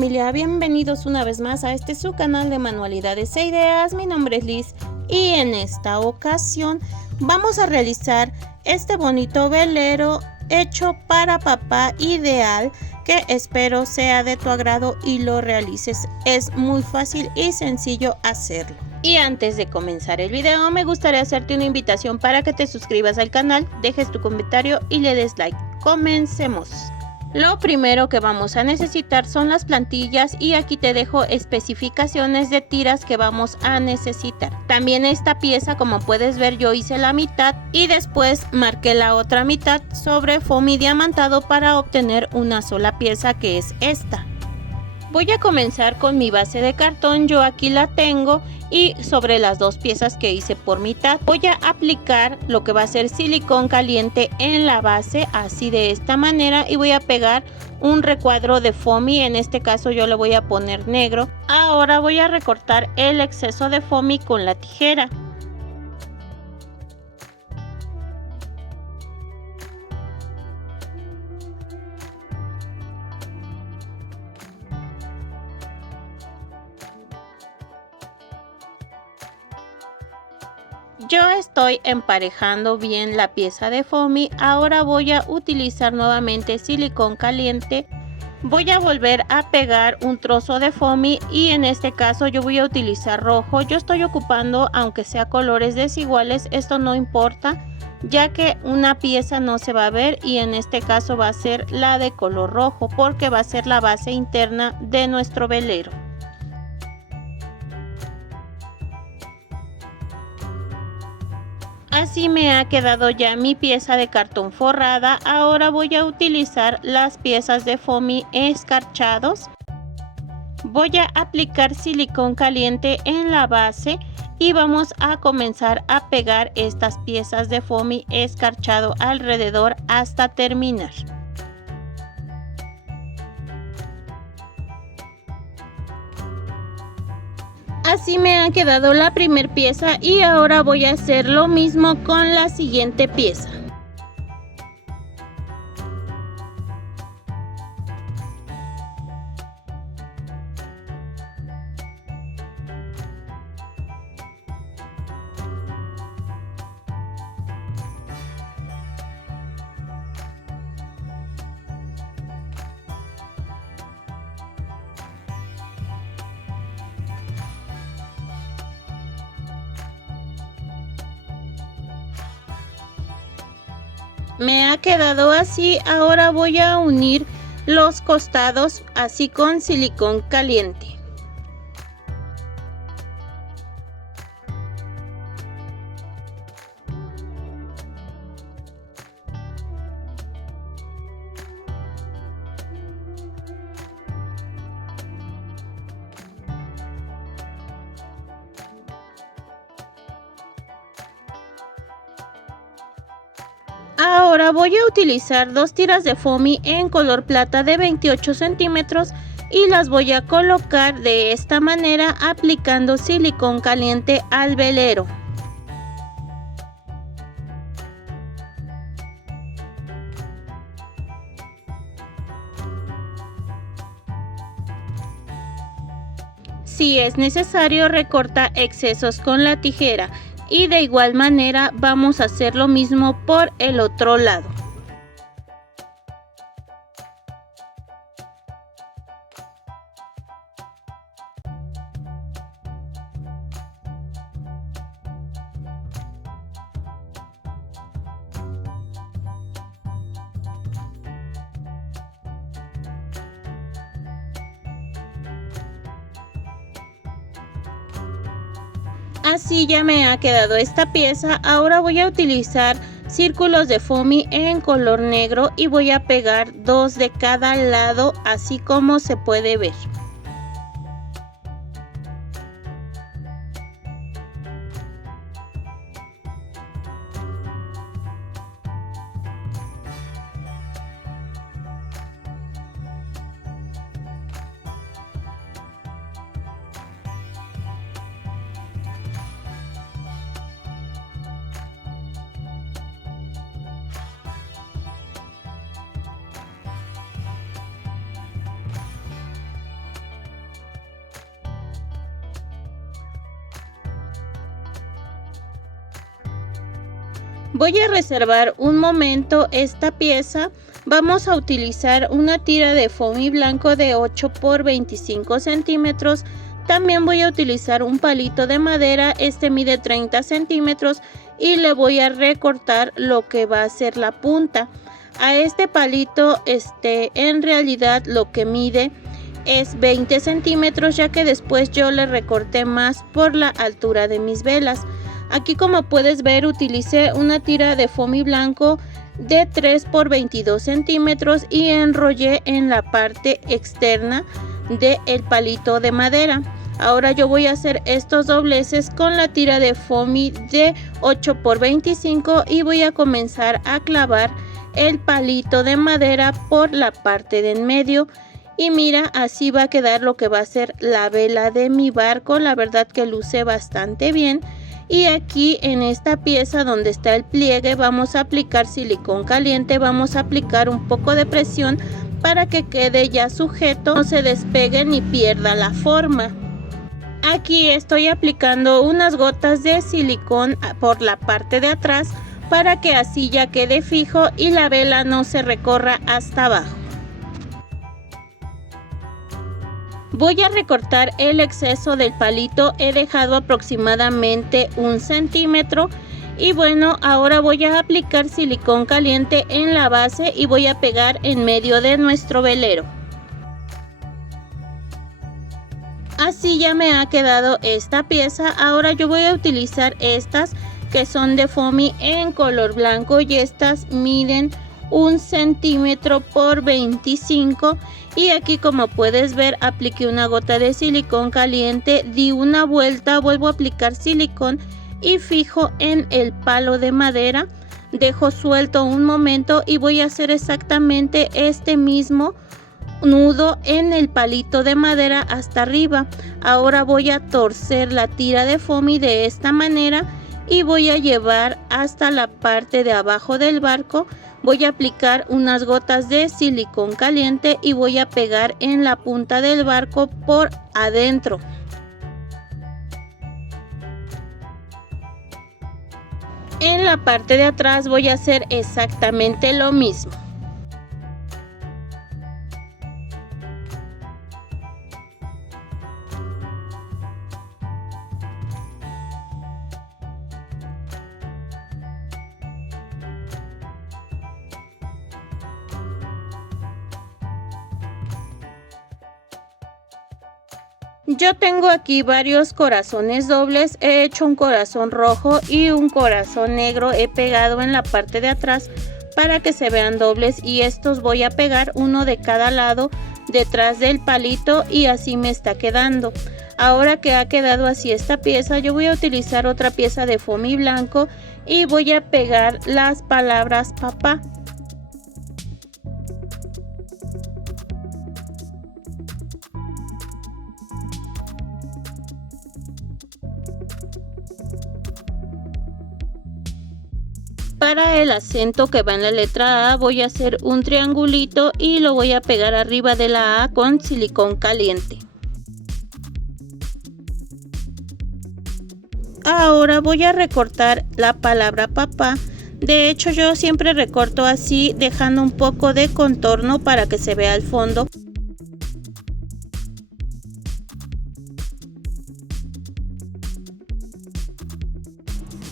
familia, bienvenidos una vez más a este su canal de manualidades e ideas. Mi nombre es Liz y en esta ocasión vamos a realizar este bonito velero hecho para papá ideal, que espero sea de tu agrado y lo realices. Es muy fácil y sencillo hacerlo. Y antes de comenzar el video me gustaría hacerte una invitación para que te suscribas al canal, dejes tu comentario y le des like. Comencemos. Lo primero que vamos a necesitar son las plantillas y aquí te dejo especificaciones de tiras que vamos a necesitar. También esta pieza, como puedes ver, yo hice la mitad y después marqué la otra mitad sobre foamy diamantado para obtener una sola pieza, que es esta. Voy a comenzar con mi base de cartón, yo aquí la tengo, y sobre las dos piezas que hice por mitad voy a aplicar lo que va a ser silicón caliente en la base, así de esta manera, y voy a pegar un recuadro de foamy. En este caso yo le voy a poner negro. Ahora voy a recortar el exceso de foamy con la tijera. Yo estoy emparejando bien la pieza de foamy. Ahora voy a utilizar nuevamente silicón caliente. Voy a volver a pegar un trozo de foamy y en este caso yo voy a utilizar rojo. Yo estoy ocupando, aunque sea colores desiguales, esto no importa, ya que una pieza no se va a ver, y en este caso va a ser la de color rojo porque va a ser la base interna de nuestro velero. Así me ha quedado ya mi pieza de cartón forrada. Ahora voy a utilizar las piezas de foamy escarchados. Voy a aplicar silicón caliente en la base y vamos a comenzar a pegar estas piezas de foamy escarchado alrededor hasta terminar. Así me ha quedado la primera pieza y ahora voy a hacer lo mismo con la siguiente pieza. Me ha quedado así. Ahora voy a unir los costados así con silicón caliente. Ahora voy a utilizar dos tiras de foamy en color plata de 28 centímetros y las voy a colocar de esta manera aplicando silicón caliente al velero. Si es necesario, recorta excesos con la tijera. Y de igual manera vamos a hacer lo mismo por el otro lado. Así ya me ha quedado esta pieza. Ahora voy a utilizar círculos de foamy en color negro y voy a pegar dos de cada lado, así como se puede ver. Voy a reservar un momento esta pieza. Vamos a utilizar una tira de foamy blanco de 8 por 25 centímetros. También voy a utilizar un palito de madera, este mide 30 centímetros y le voy a recortar lo que va a ser la punta. A este palito en realidad lo que mide es 20 centímetros, ya que después yo le recorté más por la altura de mis velas. Aquí, como puedes ver, utilicé una tira de foamy blanco de 3 por 22 centímetros y enrollé en la parte externa del palito de madera. Ahora yo voy a hacer estos dobleces con la tira de foamy de 8 por 25 y voy a comenzar a clavar el palito de madera por la parte de en medio. Y mira, así va a quedar lo que va a ser la vela de mi barco. La verdad que luce bastante bien. Y aquí en esta pieza donde está el pliegue vamos a aplicar silicón caliente, vamos a aplicar un poco de presión para que quede ya sujeto, no se despegue ni pierda la forma. Aquí estoy aplicando unas gotas de silicón por la parte de atrás para que así ya quede fijo y la vela no se recorra hasta abajo. Voy a recortar el exceso del palito, he dejado aproximadamente 1 centímetro y bueno, ahora voy a aplicar silicón caliente en la base y voy a pegar en medio de nuestro velero. Así ya me ha quedado esta pieza. Ahora yo voy a utilizar estas que son de foamy en color blanco y estas miden 1 centímetro por 25 y aquí, como puedes ver, apliqué una gota de silicón caliente, di una vuelta, vuelvo a aplicar silicón y fijo en el palo de madera, dejo suelto un momento y voy a hacer exactamente este mismo nudo en el palito de madera hasta arriba. Ahora voy a torcer la tira de foamy de esta manera y voy a llevar hasta la parte de abajo del barco. Voy a aplicar unas gotas de silicón caliente y voy a pegar en la punta del barco por adentro. En la parte de atrás voy a hacer exactamente lo mismo. Yo tengo aquí varios corazones dobles, he hecho un corazón rojo y un corazón negro, he pegado en la parte de atrás para que se vean dobles y estos voy a pegar uno de cada lado detrás del palito y así me está quedando. Ahora que ha quedado así esta pieza, yo voy a utilizar otra pieza de foamy blanco y voy a pegar las palabras papá. Para el acento que va en la letra A voy a hacer un triangulito y lo voy a pegar arriba de la A con silicón caliente. Ahora voy a recortar la palabra papá. De hecho, yo siempre recorto así, dejando un poco de contorno para que se vea el fondo.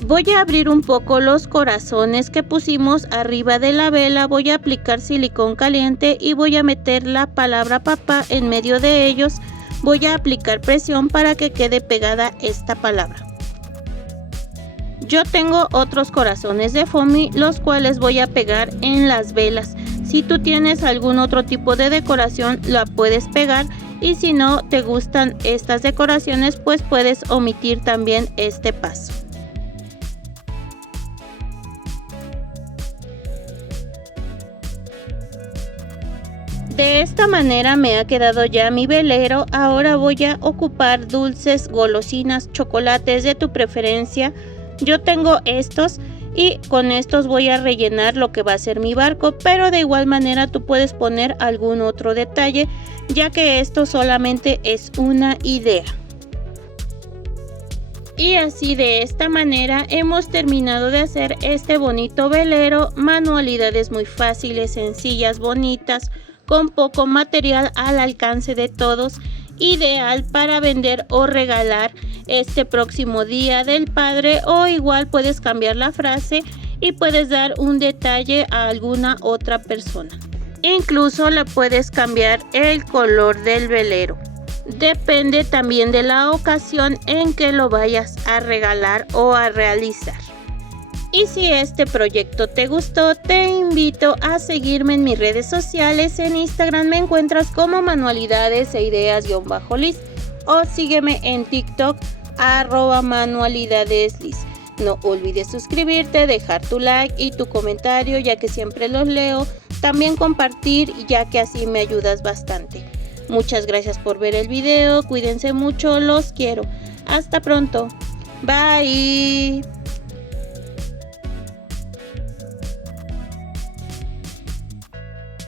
Voy a abrir un poco los corazones que pusimos arriba de la vela, voy a aplicar silicón caliente y voy a meter la palabra papá en medio de ellos. Voy a aplicar presión para que quede pegada esta palabra. Yo tengo otros corazones de foamy, los cuales voy a pegar en las velas. Si tú tienes algún otro tipo de decoración, la puedes pegar, y si no te gustan estas decoraciones, pues puedes omitir también este paso. De esta manera me ha quedado ya mi velero. Ahora voy a ocupar dulces, golosinas, chocolates de tu preferencia. Yo tengo estos y con estos voy a rellenar lo que va a ser mi barco, pero de igual manera tú puedes poner algún otro detalle, ya que esto solamente es una idea. Y así de esta manera hemos terminado de hacer este bonito velero, manualidades muy fáciles, sencillas, bonitas, con poco material al alcance de todos, ideal para vender o regalar este próximo Día del Padre, o igual puedes cambiar la frase y puedes dar un detalle a alguna otra persona. Incluso le puedes cambiar el color del velero. Depende también de la ocasión en que lo vayas a regalar o a realizar. Y si este proyecto te gustó, te invito a seguirme en mis redes sociales. En Instagram me encuentras como manualidades e ideas_Liz, o sígueme en TikTok @manualidadesliz. No olvides suscribirte, dejar tu like y tu comentario, ya que siempre los leo. También compartir, ya que así me ayudas bastante. Muchas gracias por ver el video, cuídense mucho, los quiero. Hasta pronto. Bye.